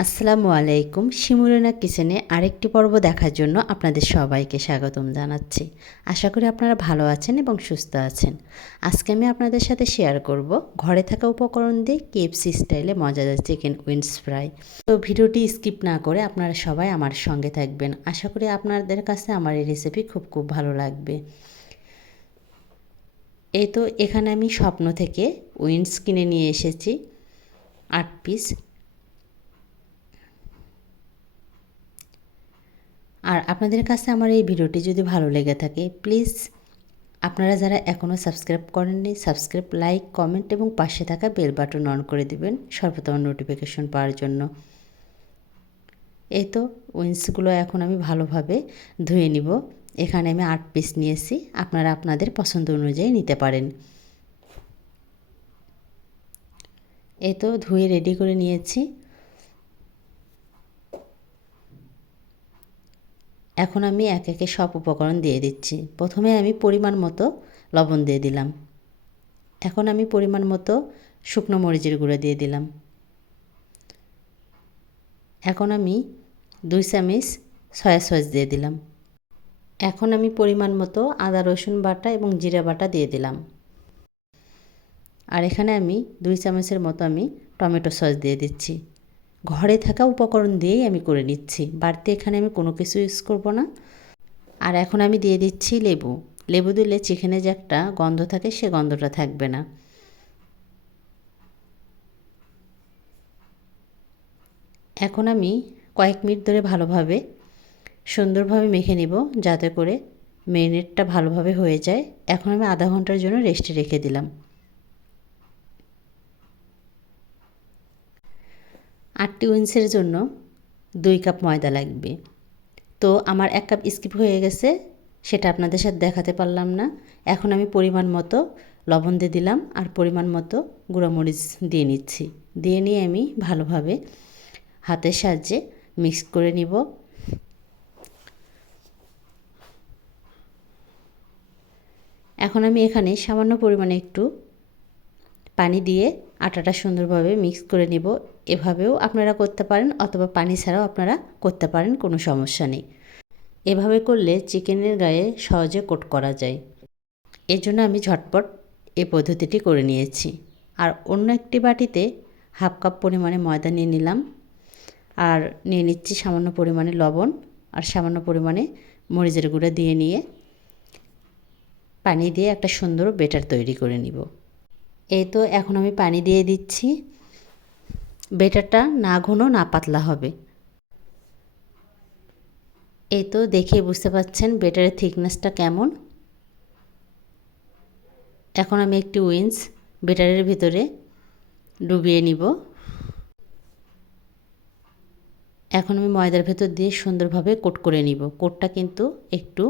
আসসালামু আলাইকুম। শিমুরেনা কিচেনে আরেকটি পর্ব দেখার জন্য আপনাদের সবাইকে স্বাগতম জানাচ্ছি। আশা করি আপনারা ভালো আছেন এবং সুস্থ আছেন। আজকে আমি আপনাদের সাথে শেয়ার করব ঘরে থাকা উপকরণ দিয়ে কেএফসি স্টাইলে মজাদার চিকেন উইন্স ফ্রাই তো ভিডিওটি স্কিপ না করে আপনারা সবাই আমার সঙ্গে থাকবেন। আশা করি আপনাদের কাছে আমার এই রেসিপি খুব খুব ভালো লাগবে। এই তো এখানে আমি স্বপ্ন থেকে উইন্স কিনে নিয়ে এসেছি। আট পিস আপনাদের কাছে আমার এই ভিডিওটি যদি ভালো লেগে থাকে প্লিজ আপনারা যারা এখনও সাবস্ক্রাইব করেননি সাবস্ক্রাইব লাইক কমেন্ট এবং পাশে থাকা বেল বাটন অন করে দেবেন সর্বপ্রথম নোটিফিকেশন পাওয়ার জন্য। এই তো উইন্সগুলো এখন আমি ভালোভাবে ধুয়ে নিব। এখানে আমি আট পিস নিয়েছি, আপনারা আপনাদের পছন্দ অনুযায়ী নিতে পারেন। এই তো, ধুয়ে রেডি করে নিয়েছি। এখন আমি এক একে সব উপকরণ দিয়ে দিচ্ছি। প্রথমে আমি পরিমাণ মতো লবণ দিয়ে দিলাম। এখন আমি পরিমাণ মতো শুকনো মরিচের গুঁড়ো দিয়ে দিলাম। এখন আমি দুই চামিচ সয়া সস দিয়ে দিলাম। এখন আমি পরিমাণ মতো আদা, রসুন বাটা এবং জিরা বাটা দিয়ে দিলাম। আর এখানে আমি দুই চামচের মতো আমি টমেটো সস দিয়ে দিচ্ছি। ঘরে থাকা উপকরণ দিয়েই আমি করে নিচ্ছি। বাড়তি এখানে আমি কোনো কিছু ইউজ করব না। আর এখন আমি দিয়ে দিচ্ছি লেবু। লেবু দিলে চিকেনে যে একটা গন্ধ থাকে, সে গন্ধটা থাকবে না। এখন আমি কয়েক মিনিট ধরে ভালোভাবে, সুন্দরভাবে মেখে নিব যাতে করে মেরিনেটটা ভালোভাবে হয়ে যায়। এখন আমি আধা ঘণ্টার জন্য রেস্টে রেখে দিলাম। আটটি উইন্সের জন্য দুই কাপ ময়দা লাগবে। তো আমার এক কাপ স্কিপ হয়ে গেছে, সেটা আপনাদের সাথে দেখাতে পারলাম না। এখন আমি পরিমাণ মতো লবণ দিয়ে দিলাম আর পরিমাণ মতো গুঁড়োমরিচ দিয়ে নিচ্ছি। দিয়ে নিয়ে আমি ভালোভাবে হাতের সাহায্যে মিক্স করে নিব। এখন আমি এখানে সামান্য পরিমাণে একটু পানি দিয়ে আটাটা সুন্দরভাবে মিক্স করে নিব এভাবেও আপনারা করতে পারেন অথবা পানি ছাড়াও আপনারা করতে পারেন, কোনো সমস্যা নেই। এভাবে করলে চিকেনের গায়ে সহজে কোট করা যায়। এর জন্য আমি ঝটপট এই পদ্ধতিটি করে নিয়েছি। আর অন্য একটি বাটিতে হাফ কাপ পরিমাণে ময়দা নিয়ে নিলাম। আর নিয়ে নিচ্ছি সামান্য পরিমাণে লবণ আর সামান্য পরিমাণে মরিচের গুঁড়া দিয়ে নিয়ে পানি দিয়ে একটা সুন্দর বেটার তৈরি করে নিব। এই তো এখন আমি পানি দিয়ে দিচ্ছি। বেটারটা না ঘন, না পাতলা হবে। এই তো দেখে বুঝতে পাচ্ছেন বেটারের থিকনেসটা কেমন। এখন আমি একটি উইন্স বেটারের ভিতরে ডুবিয়ে নিব। এখন আমি ময়দার ভেতর দিয়ে সুন্দরভাবে কোট করে নিব। কোটটা কিন্তু একটু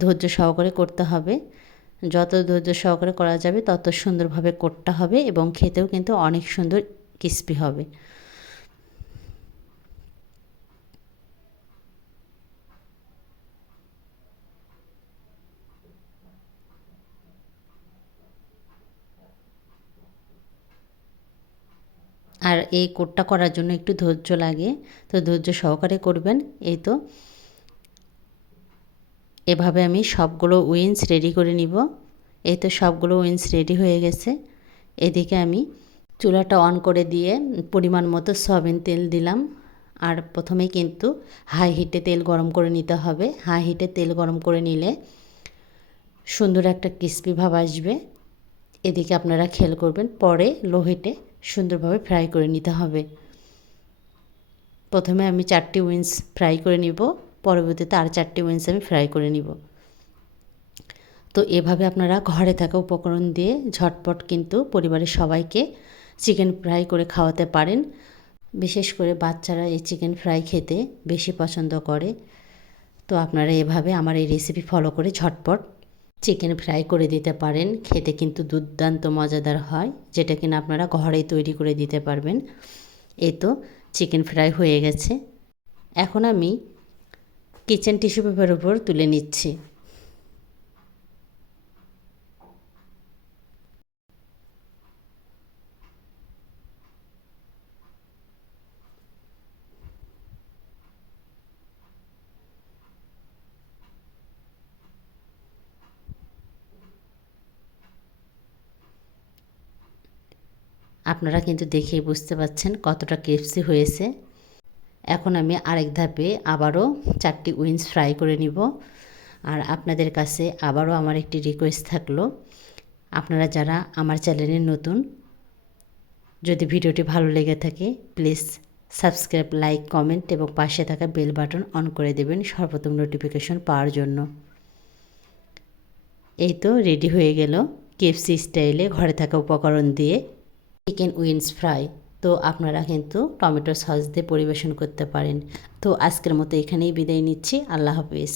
ধৈর্য সহকারে করতে হবে। যত ধৈর্য সহকারে করা যাবে, তত সুন্দরভাবে কোটটা হবে এবং খেতেও কিন্তু অনেক সুন্দর ক্রিস্পি হবে। আর এই কোটটা করার জন্য একটু ধৈর্য লাগে, তো ধৈর্য সহকারে করবেন। এই তো। এভাবে আমি সবগুলো উইন্স রেডি করে নিব। এই তো সবগুলো উইন্স রেডি হয়ে গেছে। এদিকে আমি চুলাটা অন করে দিয়ে পরিমাণ মতো সয়াবিন তেল দিলাম। আর প্রথমে কিন্তু হাই হিটে তেল গরম করে নিতে হবে। হাই হিটে তেল গরম করে নিলে সুন্দর একটা ক্রিস্পি ভাব আসবে। এদিকে আপনারা খেয়াল করবেন, পরে লো হিটে সুন্দরভাবে ফ্রাই করে নিতে হবে। প্রথমে আমি চারটি উইন্স ফ্রাই করে নিব, পরবর্তীতে আর চারটি উইন্স আমি ফ্রাই করে নিব। তো এভাবে আপনারা ঘরে থাকা উপকরণ দিয়ে ঝটপট কিন্তু পরিবারের সবাইকে চিকেন ফ্রাই করে খাওয়াতে পারেন। বিশেষ করে বাচ্চারা এই চিকেন ফ্রাই খেতে বেশি পছন্দ করে। তো আপনারা এভাবে আমার এই রেসিপি ফলো করে ঝটপট চিকেন ফ্রাই করে দিতে পারেন। খেতে কিন্তু দুর্দান্ত মজাদার হয়, যেটা কিনা আপনারা ঘরেই তৈরি করে দিতে পারবেন। এই তো চিকেন ফ্রাই হয়ে গেছে। এখন আমি কিচেন টিস্যু পেপার উপর তুলে নিচ্ছি। আপনারা কিন্তু দেখেই বুঝতে পাচ্ছেন কতটা ক্রিপসি হয়েছে। এখন আমি আরেক ধাপে আবারও চারটি উইন্স ফ্রাই করে নিব। আর আপনাদের কাছে আবারও আমার একটি রিকোয়েস্ট থাকল। আপনারা যারা আমার চ্যানেলে নতুন, যদি ভিডিওটি ভালো লেগে থাকে প্লিজ সাবস্ক্রাইব লাইক কমেন্ট এবং পাশে থাকা বেল বাটন অন করে দেবেন সর্বপ্রথম নোটিফিকেশন পাওয়ার জন্য। এই তো রেডি হয়ে গেল কেএফসি স্টাইলে ঘরে থাকা উপকরণ দিয়ে। চিকেন উইন্স ফ্রাই তো আপনারা কিন্তু টমেটো সস দিয়ে পরিবেশন করতে পারেন। তো আজকের মতো এখানেই বিদায় নিচ্ছি। আল্লাহ হাফিজ।